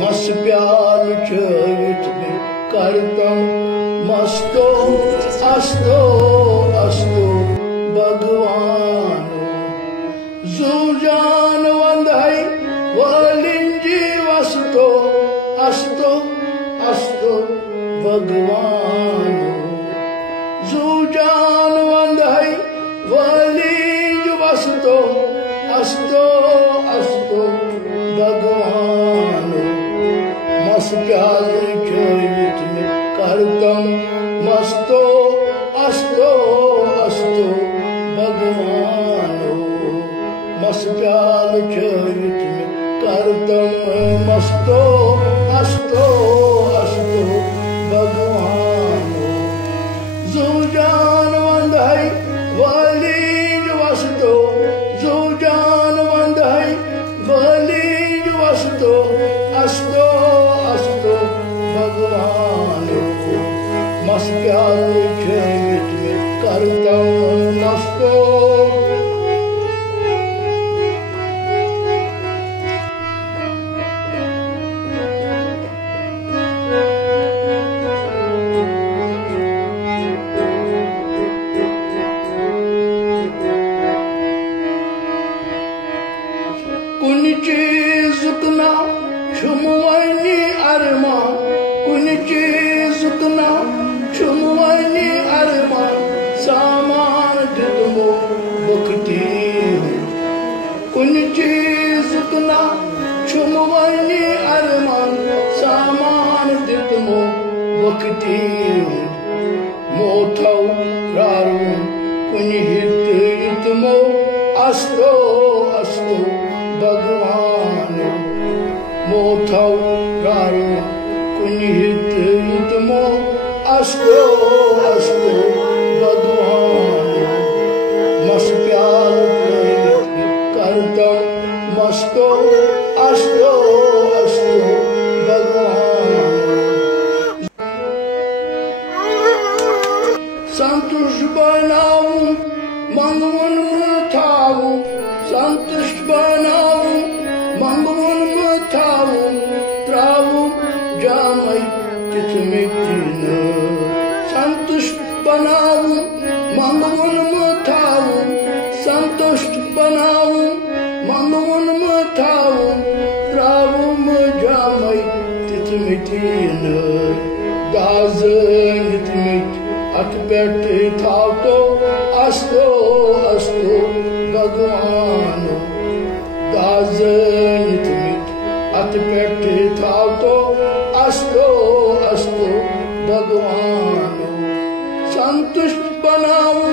मस प्यार चरित में करतम मस्तो अस्तो अस्तो भगवानो जुजान वंदई वलिंजी वस्तो अस्तो अस्तो भगवानो जुजान वंदई वलिंजी वस्तो अस्तो अस्तो भगवानो मस प्यार चरित में करतम मस्तो अस्तो अस्तो भगवानो मस प्यार चरित में करतम मस्तो अस्तो अस्तो भगवानो जुजान वंदई वलीज वस्तो जुजान वंदई वलीज वस्तो अस्तो अस्तो भगवानो मस प्यार चरित में करतम मस्तो कुन चीज उतना छुमवनी अरमा कुन चीज उतना छुमवनी अरमा सामान दितमो बकती कुन चीज उतना छुमवनी अरमा सामान दितमो बकती मोथौ प्रारू कुन हित हितमो अस्तो अस्तो भगवानो मोथौ प्रारू कुन हित हितमो अस्तो अस्तो भगवानो मस प्यार करतम मस्तो अस्तो अस्तो भगवानो संतुष्ट बनाऊं मंगवन मथाऊं संतुष्ट बनाऊं मंगवन मथाऊं त्राऊं जामई तिथमितिन संतुष्ट बनाऊं मंगवन मथाऊं संतुष्ट बनाऊं मंगवन मथाऊं त्राऊं जामई तिथमितिन दाजन तिथमित अकपेट थावतो अस्तो अस्तो भगवानो दाजन तिमित अकपेट थावतो अस्तो अस्तो भगवानो संतुष्ट बनाओ